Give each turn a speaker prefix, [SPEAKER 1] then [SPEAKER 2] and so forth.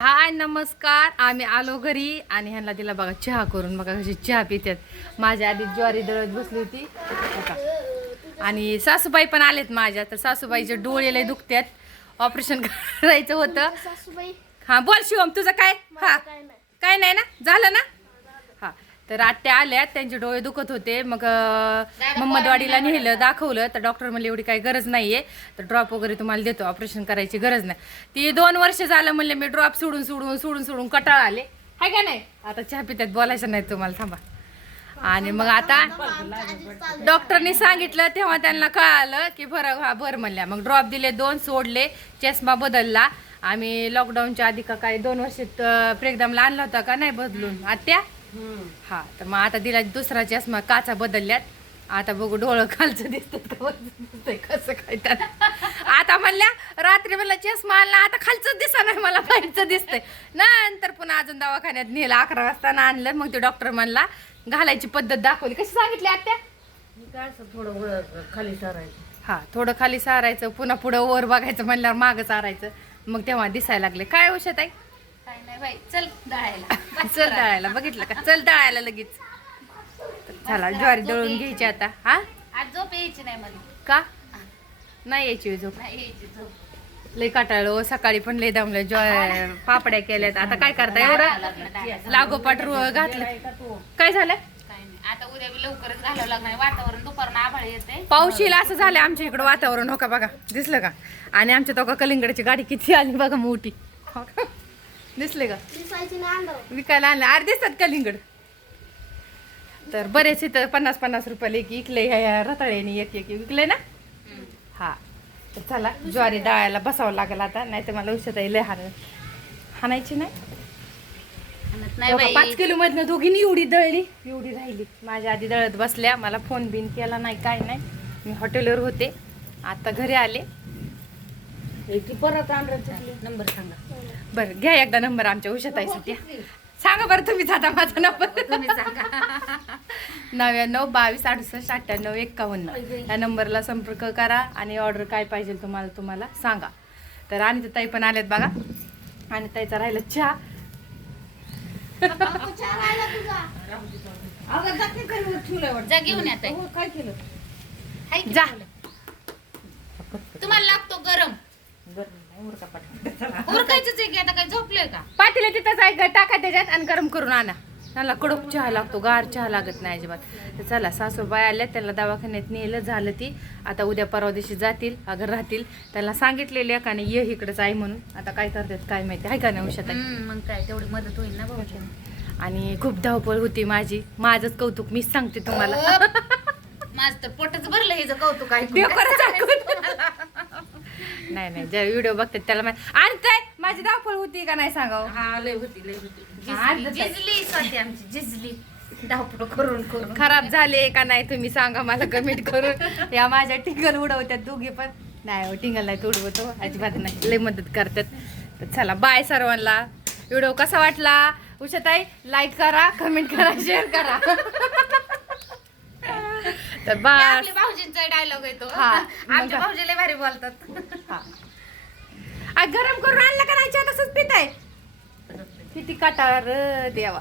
[SPEAKER 1] हाय नमस्कार. आम्ही आलो घरी आणि ह्यांना दिला बघा चहा करून. बघा कशी चहा पितात माझ्या आधी ज्वारी दळत बसली होती. आणि सासूबाई पण आलेत माझ्या. तर सासूबाईचे डोळे लय दुखतात ऑपरेशन करायचं होतं.
[SPEAKER 2] सासूबाई.
[SPEAKER 1] हा बोल शिवम तुझं काय? हा.
[SPEAKER 2] काय नाही.
[SPEAKER 1] काय नाही ना? झालं ना? तर आत्या आल्या त्यांचे डोळे दुखत होते. मग अं, मोहम्मदवाडीला नेलं दाखवलं. तर डॉक्टर म्हणले एवढी काही गरज नाहीये. तर ड्रॉप वगैरे तुम्हाला देतो. ऑपरेशन करायची गरज नाही. ती दोन वर्ष झालं म्हणले मी ड्रॉप सोडून सोडून सोडून सोडून कटाळ आले. हाय का नाही? आता चहा पित्यात बोलायचं नाही तुम्हाला थांबा. आणि मग आता डॉक्टरनी सांगितलं तेव्हा त्यांना कळालं की बरं हा बरं म्हणल्या. मग ड्रॉप दिले दोन सोडले चष्मा बदलला. आम्ही लॉकडाऊनच्या आधी का काय दोन वर्ष प्रेगदामला आणला होता का नाही बदलून. आत्या? हा तर मग आता दिला दुसरा चष्मा काचा बदलल्यात. आता बघू डोळं खालचं दिसतात का वरचं दिसतंय कसं काय त्यात. आता म्हणल्या रात्री म्हणलं चष्मा आणला आता खालचं दिसा नाही मला बाहेरचं दिसतंय. नंतर पुन्हा अजून दवाखान्यात नेलं अकरा वाजता आणलं मग ते डॉक्टर म्हणला घालायची पद्धत दाखवली. कशी सांगितली आत्या?
[SPEAKER 3] काय थोडं खाली सारायचं.
[SPEAKER 1] हा थोडं खाली सारायचं पुन्हा पुढं वर बघायचं म्हणल्यावर मागं सारायचं. मग तेव्हा दिसायला लागले. काय औषध आहे
[SPEAKER 4] काय नाही बाई चल दळायला.
[SPEAKER 1] चल दळायला बघितलं का? चल दळायला लगेच. चला ज्वारी दळून घ्यायची आता. हा?
[SPEAKER 4] आज झोप यायची नाही मला
[SPEAKER 1] का? नाही यायची झोप.
[SPEAKER 4] नाही यायची झोप.
[SPEAKER 1] लय काटाळलो सकाळी पण लय दमलं ज्वारी पापड्या केल्यात. आता काय करता एवढं लागोपाठ रो- घातलं. काय झालं?
[SPEAKER 4] काय नाही. आता उद्या बी लवकरच घालावं लागणार वातावरण दुपारून आभाळ येते.
[SPEAKER 1] पाऊस येईल असं झालं आमच्या इकडं वातावरण हो का? बघा दिसलं का? आणि आमच्या तो का कलिंगडची गाडी किती आली बघा मोठी. हो का? दिसले का?
[SPEAKER 2] दिसायची
[SPEAKER 1] विकायला आणलं. अरे दिसतात कलिंगड तर बरेच इथं पन्नास पन्नास रुपयाला एक इकले ह्या रताळ्याने एक एक विकले ना? हा. तर चला ज्वारी डाळायला बसावं लागेल आता नाही तर मला औषध लय हाण हाणायची नाही.
[SPEAKER 4] नाही बाई.
[SPEAKER 1] पाच किलो मधनं दोघींनी एवढी दळली एवढी राहिली. माझ्या आधी दळत बसल्या मला फोन बिन केला नाही काय नाही. मी हॉटेलवर होते. आता घरी आले.
[SPEAKER 3] परत
[SPEAKER 4] नंबर सांगा.
[SPEAKER 1] बरं घ्या एकदा नंबर आमच्या उषाताईसाठी सांगा बरं तुम्हीच आता माझा नंबर.
[SPEAKER 4] तुम्ही सांगा.
[SPEAKER 1] नव्याण्णव बावीस अडुसष्ट अठ्ठ्याण्णव एक्कावन्न या नंबरला संपर्क करा आणि ऑर्डर काय पाहिजे तुम्हाला तुम्हाला सांगा. तर आणि ताई पण आल्यात बघा. आणि ताईचा राहिला चहा.
[SPEAKER 4] जा घेऊन येत
[SPEAKER 3] हो, काय केलं?
[SPEAKER 1] जा.
[SPEAKER 4] तुम्हाला लागतो गरम
[SPEAKER 3] बरं नाही उरका पाठवून
[SPEAKER 4] उरकायचंच आहे की आता काय झोपलोय का?
[SPEAKER 1] पातीला तिथंच आहे ग- टाका त्याच्यात आणि गरम करून आणा. त्याला कडक चहा लागतो गार चहा लागत नाही अजिबात. तर चला सासूबाई आल्या त्याला दवाखान्यात नेलं झालं ती. आता उद्या परवा दिवशी जातील अगर राहतील. त्याला सांगितलेले एकाने ये इकडंच आहे म्हणून. आता काय करतात काय माहिती. आहे का नाही
[SPEAKER 4] हम्म, मग काय तेवढी मदत होईल ना भाऊ
[SPEAKER 1] आणि खूप धावपळ होती माझी. माझंच कौतुक मीच सांगते तुम्हाला.
[SPEAKER 4] माझं तर पोटच भरलं हे जर कौतुक ऐकून.
[SPEAKER 1] देव खरंच ऐकून. नाही नाही जे व्हिडिओ बघतात त्याला माहिती आणि काय? माझी धावपळ होती का नाही सांगावं?
[SPEAKER 3] हा लय होती लय होती.
[SPEAKER 4] जिजली जिजली स्वाती आमची जिजली. धावपळ करून करून.
[SPEAKER 1] खराब झाले का नाही तुम्ही सांगा मला कमेंट करून. या माझ्या टिंगल उडवत्यात दोघी पण. नाही हो टिंगल नाही उडवतो. अजिबात नाही. लय मदत करतात. तर चला बाय सर्वांना. व्हिडिओ कसा वाटला? उषाताई लाईक करा कमेंट करा शेअर करा. तर
[SPEAKER 4] आपल्या भाऊजींचा डायलॉग येतो.
[SPEAKER 1] हा,
[SPEAKER 4] आमच्या
[SPEAKER 1] काय?
[SPEAKER 4] भाऊजी लय भारी बोलतात.
[SPEAKER 1] हा. गरम करून आणलं का नाही तसंच पिताय. किती काटार देवा.